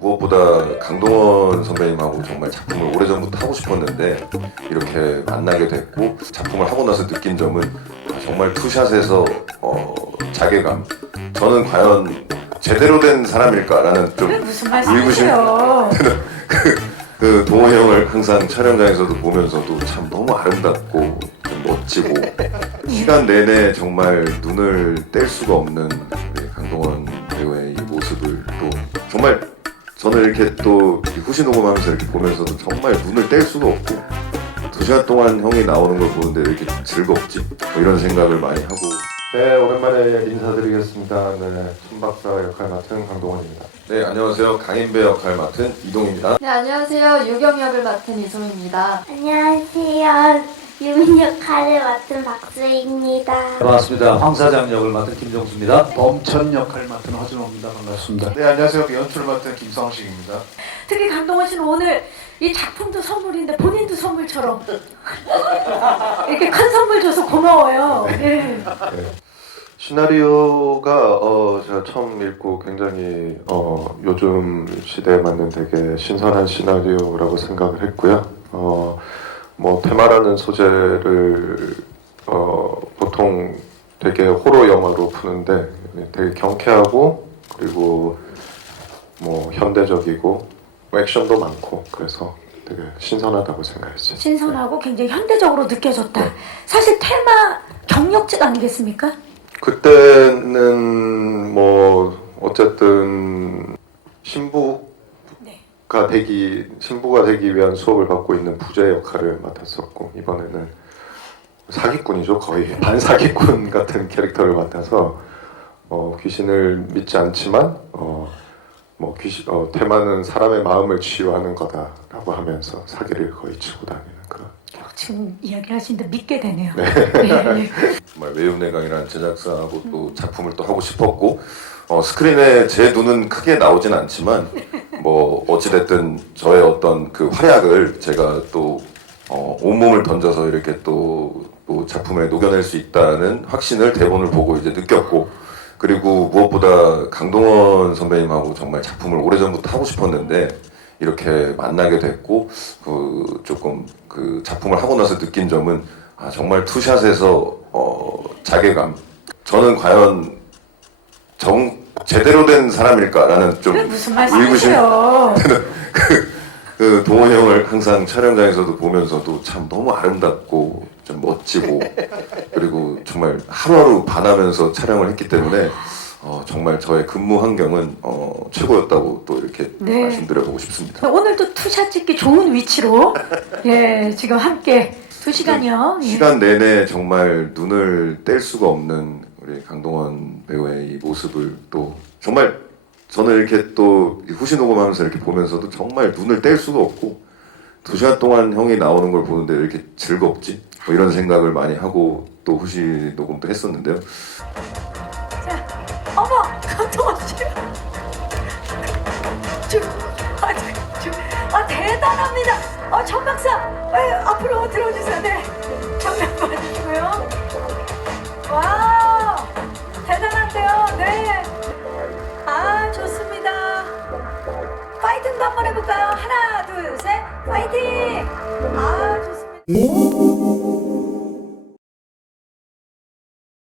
무엇보다 강동원 선배님하고 정말 작품을 오래전부터 하고 싶었는데 이렇게 만나게 됐고 작품을 하고 나서 느낀 점은 아, 정말 투샷에서 어, 자괴감 저는 과연 제대로 된 사람일까라는 좀 무슨 의구심 말씀이세요? 그 동원 형을 항상 촬영장에서도 보면서도 참 너무 아름답고 좀 멋지고 시간 내내 정말 눈을 뗄 수가 없는 강동원 배우의 이 모습을 또 정말 저는 이렇게 또 후시 녹음하면서 이렇게 보면서도 정말 눈을 뗄 수가 없고 두 시간 동안 형이 나오는 걸 보는데 왜 이렇게 즐겁지 뭐 이런 생각을 많이 하고 네, 오랜만에 인사드리겠습니다. 네, 천박사 역할 맡은 강동원입니다. 네 안녕하세요 강인배 역할 맡은 이동입니다. 네, 안녕하세요. 유경 역을 맡은 이소입니다. 안녕하세요. 유민 역할을 맡은 박수희입니다. 반갑습니다. 황 사장 역을 맡은 김정수입니다. 범천 역할 맡은 허준호입니다. 반갑습니다. 네, 안녕하세요. 연출 맡은 김성식입니다. 특히 강동원 씨는 오늘 이 작품도 선물인데 본인도 선물처럼 이렇게 큰 선물 줘서 고마워요. 예. 시나리오가 어, 제가 처음 읽고 굉장히 어, 요즘 시대에 맞는 되게 신선한 시나리오라고 생각을 했고요. 어, 뭐 테마라는 소재를 어, 보통 되게 호러 영화로 푸는데 되게 경쾌하고 그리고 뭐 현대적이고 뭐 액션도 많고 그래서 되게 신선하다고 생각했어요. 신선하고 굉장히 현대적으로 느껴졌다. 사실 테마 경력직 아니겠습니까? 그때는 뭐 어쨌든 신부 가 네. 되기 신부가 되기 위한 수업을 받고 있는 부재 역할을 맡았었고 이번에는 사기꾼이죠 거의 반사기꾼 같은 캐릭터를 맡아서 어, 귀신을 믿지 않지만 어, 뭐 귀신 어, 테마는 사람의 마음을 치유하는 거다라고 하면서 사기를 거의 치고 다니는 지금 이야기를 하시는데 믿게 되네요. 예. 정말 외유내강이라는 제작사하고 또 작품을 또 하고 싶었고 어, 스크린에 제 눈은 크게 나오진 않지만 뭐 어찌됐든 저의 어떤 그 활약을 제가 또 어, 온몸을 던져서 이렇게 또, 또 작품에 녹여낼 수 있다는 확신을 대본을 보고 이제 느꼈고 그리고 무엇보다 강동원 선배님하고 정말 작품을 오래전부터 하고 싶었는데 이렇게 만나게 됐고 그 조금 그 작품을 하고 나서 느낀 점은 아 정말 투샷에서 어 자괴감 저는 과연 정 제대로 된 사람일까라는 좀 무슨 의구심 말씀이세요? 그 동원 형을 항상 촬영장에서도 보면서도 참 너무 아름답고 좀 멋지고 그리고 정말 하루하루 반하면서 촬영을 했기 때문에 어, 정말 저의 근무 환경은 어, 최고였다고 또 이렇게 네. 말씀드려보고 싶습니다. 오늘도 투샷 찍기 좋은 위치로 예 지금 함께 두 시간이요. 예. 시간 내내 정말 눈을 뗄 수가 없는 우리 강동원 배우의 이 모습을 또 정말 저는 이렇게 또 후시 녹음하면서 이렇게 보면서도 정말 눈을 뗄 수가 없고 두 시간 동안 형이 나오는 걸 보는데 왜 이렇게 즐겁지? 뭐 이런 생각을 많이 하고 또 후시 녹음도 했었는데요. 자, 어머, 강동원 씨. 주, 아, 주, 아, 대단합니다. 아, 전 박사, 에, 앞으로 들어주세요. 네, 정면 봐주시고요. 와, 대단한데요. 네. 아, 좋습니다. 파이팅도 한번 해볼까요? 하나, 둘, 셋, 파이팅! 아, 좋습니다.